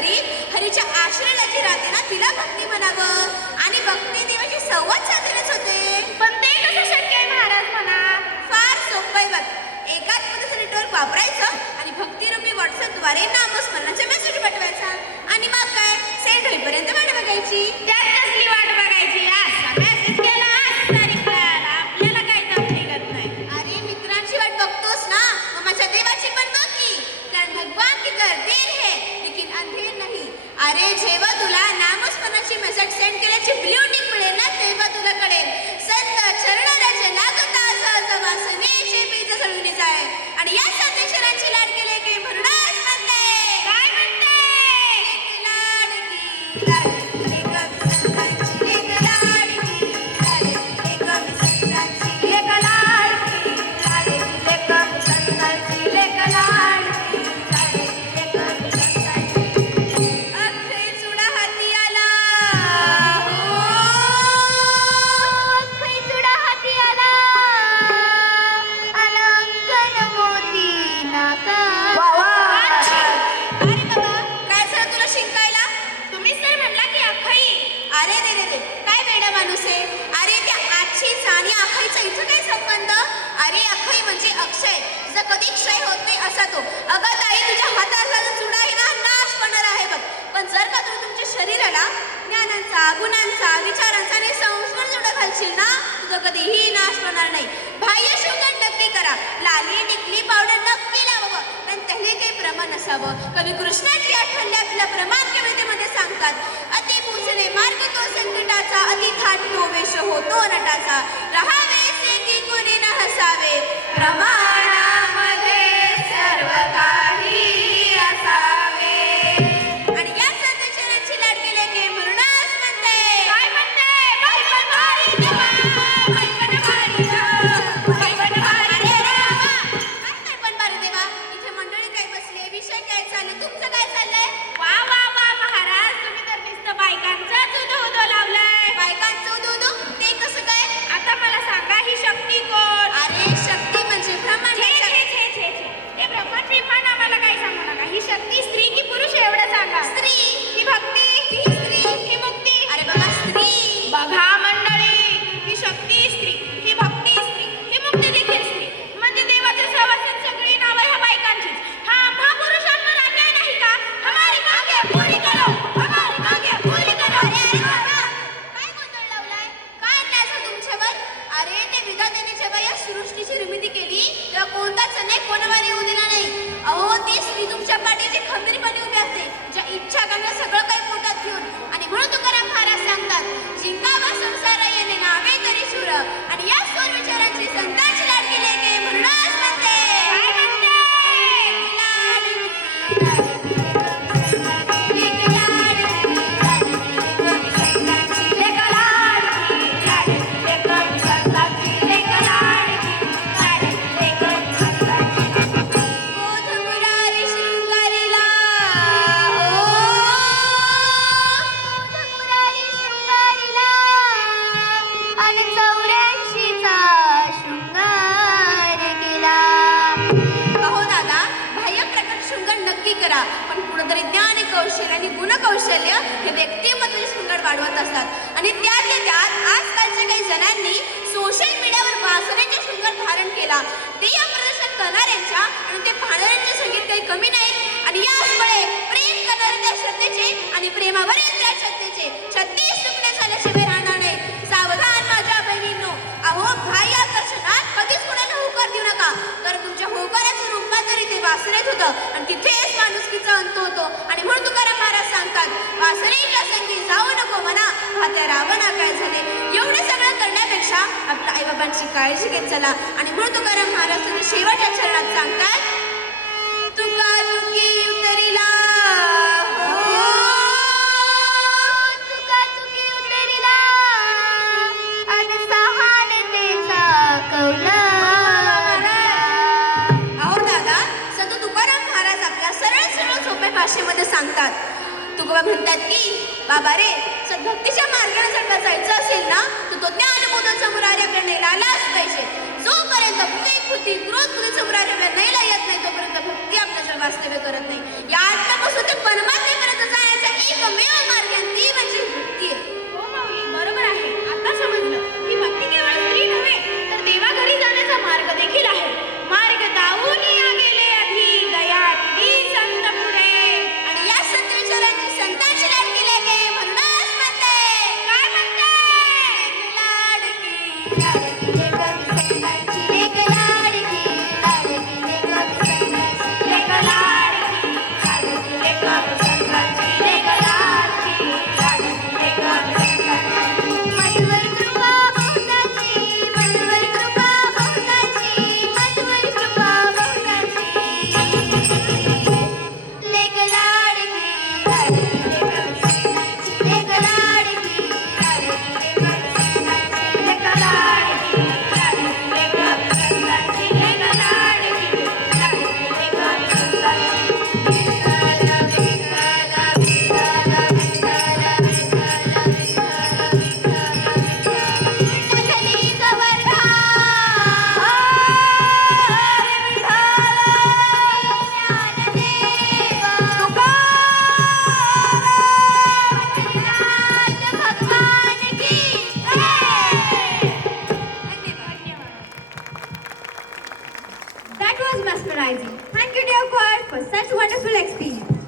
हरी, हरीच्या आश्रयाला जी राहते ना तिला भक्ती म्हणावं आणि भक्ती देवाची संवाद साधलेच होते. पण ते कसं शक्य आहे महाराज म्हणा? फार सोपं आहे बघ. एकाच पद्धतीचं नेटवर्क वापरायचं आणि भक्तिरूपी व्हॉट्सअपद्वारे नामस्मरणाचा मेसेज पाठवायचा आणि मग काय सेंड होईपर्यंत वाट बघायची. त्यात कसली वाट बघायची? असा मेसेज केला, आज तारीख आला, आपल्याला काय दम निघत नाही. अरे मित्रांची वाट बघतोस ना, मग माझ्या देवाची पण बघ की. कारण भगवान की तर देर है लेकिन अंधेर नाही. अरे जेव्हा तुला नामस्मरणाची मेसेज सेंड केल्याची ब्ल्यू टिक मिळेल ना तेव्हा तुला कळेल संत चरणाराचे लागता सहज वासने शेपीच सळून जाय. आणि या संदेशरांची लाड केले की म्हणूनच म्हणते काय म्हणते? लाडकी लाडकी लेक संतांची लेक लाडकी लाडकी लेक संतांची लेक लाडकी लाडकी लेक संतांची लेक लाडकी लाडकी लेक संतांची. अक्षय चुडा हाती आला हो, अख्खी चुडा हाती आला, अलंकन मोती नाका. अरे बाबा काय झालं तुला शिंकायला? तुम्हीच तर म्हणला की अख्खी. अरे रे रे रे काय वेडा माणूस आहे. अरे त्या आजचीचा आणि अखईचा इथं काय संबंध? अरे अखई म्हणजे अक्षय, जर कधी क्षय होत नाही असा तो. अगं ताई तुझ्या हातातला जो चुडा आहे ना नाश होणार आहे बघ. पण जर का तू तुमच्या शरीराला ज्ञानांचा, गुणांचा, विचारांचा आणि संस्कार जोडा घालशील ना तुझं कधीही नाश होणार नाही. बाह्य शोधन नक्की करा, लाली टिकली पावडर नक्की लावावं, पण त्याने काही प्रमाण असावं. कवी कृष्णाची आठवण आपल्या प्रमाण कवितेमध्ये सांगतात, अति पूजने मार्ग तो संकटाचा, अति थाट तो वेश होतो नटाचा, रहावे से की कोणी न हसावे, प्रमाणामध्ये सर्व काही असावे. आणि या संदेशाची लाड केले की म्हणूनच म्हणते काय म्हणते? बाई पण भारी देवा, बाई पण भारी देवा, बाई पण भारी अरे देवा. बाबा, काय पण बारे देवा, इथे मंडळी काय बसले, विषय काय चालले, तुमचं काय चाललंय? वा वा वा महाराज, तुम्ही तर नुसतं बायकांचाच उदो लावलाय. बायकांचं दूध ते कसं काय? आता मला सांगा, ही शक्ती कोण? अरे शक्ती म्हणजे ब्रह्मांड. छे छे छे छे छे, हे ब्रह्मांड बिम्मांड आम्हाला काही सांगू नका. ही शक्ती स्त्री की पुरुष एवढं सांगा. स्त्री, ही भक्ती, ती स्त्री. ही मुक्ती. अरे बाबा स्त्री. बघा मंडळी, ही शक्ती स्त्री, ही भक्ती स्त्री, ही मुक्ती देखील स्त्री. म्हणजे देवाचे सवासन सगळी नावं ह्या बायकांचीच. हा महापुरुषांवर अन्याय नाही का? हमारी मागे पुरी करो, हमारी मागे पुरी करो. अरे बाबा, काय गोंधळ लावलाय? काय अन्याय झाला तुमच्यावर? अरे ते विधात्याने जेव्हा या सृष्टीची निर्मिती केली तेव्हा कोणताच अन्याय कोणावर येऊ दिला नाही. अहो ती स्त्री तुमच्या पाठीची खंबीरपणे उभी असते, ज्या इच्छा करण्या सगळं काही पोटात घेऊन. आणि म्हणून तुकाराम महाराज सांगतात, जिंकावा संसार येणे नावे तरी सुर. आणि या सोर विचारांची संतांची लाड केली की म्हणूनच म्हणते काय म्हणते? लाडकी लाडकी लेक लाडकी लाडकी संतांची लेक लाडकी लाडकी लेक संतांची लेक लाडकी लाडकी लेक संतांची. बोध मुरारी शृंगारीला हो, मुरारी शृंगारीला आणि 84चा शृंगार केला. अहो दादा बाह्य प्रकट शृंगार नक्की करा, पण कुठंतरी ज्ञान कौशल्य आणि गुणकौशल्य हे व्यक्तिमत्वाचे शृंगार वाढवत असतात. आणि त्यातल्या त्यात आजकालच्या काही जणांनी सोशल मीडियावर वासनेचे शृंगार धारण केला. ते या प्रदर्शन करणाऱ्यांच्या आणि ते पाहणाऱ्यांच्या संगीत काही कमी नाही. आणि याचमुळे प्रेम करणाऱ्या त्या श्रद्धेचे आणि प्रेमावरील त्या श्रद्धेचे 36 तुकडे झाल्याशिवाय राहणार नाही. सावधान माझ्या बहिणींनो, अहो बाह्य आकर्षणात कधीच कोणाला होकार देऊ नका, कारण तुमच्या होकाराचं रूपांतरी ते वासनेत होतं आणि तिथेच माणुसकीचा अंत होतो. आणि म्हणून तुकाराम महाराज सांगतात, वासनेच्या संगी जाऊ नको म्हणा, त्या रावणा काय झाले. एवढे सगळं करण्यापेक्षा आपल्या आईबाबांची काळजी घेत चला. आणि म्हणून तुकाराम महाराज तुम्ही शेवटच्या चरणात सांगतात, तुका तुकी उतरिला हो, तुका तुकी उतरिला आणि सहानतेचा कौला. अहो दादा संत तुकाराम महाराज आपल्या सरळ सरळ सोप्या भाषेमध्ये सांगतात. तुकोबा म्हणतात की बाबा रे, सद्भक्तीच्या मार्गाने जर का जायचं असेल ना तर तो ज्ञानबोधाचा मुरारी आपल्या नेलालाच पाहिजे. जोपर्यंत बुद्धी क्रोध बुद्धीचा मुरारी आपल्या नेला येत नाही तोपर्यंत भक्ती आपल्याच्या वास्तव्य करत नाही. या आत्म्यापासून ते परमात्मेपर्यंत एकमेव मार्ग आहे, ती म्हणजे भक्ती आहे. हो माऊली, बरोबर आहे. आता समजलं की भक्ती केवळ स्त्री नव्हे तर देवाघरी जाण्याचा मार्ग देखील आहे. मार्ग दावून या गेले आधी, दया दिली संत पुढे. आणि या संत विचारांची संतांची लाडकी लेके म्हणूनच म्हणते. काय म्हणते? लाडकी लाडकी लेक संतांची लेक लाडकी लाडकी लेक संतांची लेक लाडकी लाडकी लेक संतांची लेक लाडकी लाडकी लेक संतांची. मधुर कृपा बहुताची, मधुर कृपा बहुताची, मधुर कृपा बहुताची. लेक लाडकी लाडकी लेक संतांची लेक लाडकी लाडकी लेक संतांची लेक लाडकी लाडकी लेक संतांची लेक लाडकी लाडकी लेक संतांची. विठ्ठली गवर्धा ज्ञानदेव तुकाराम भगवान की That was mesmerizing. Thank you, dear choir, for such wonderful experience.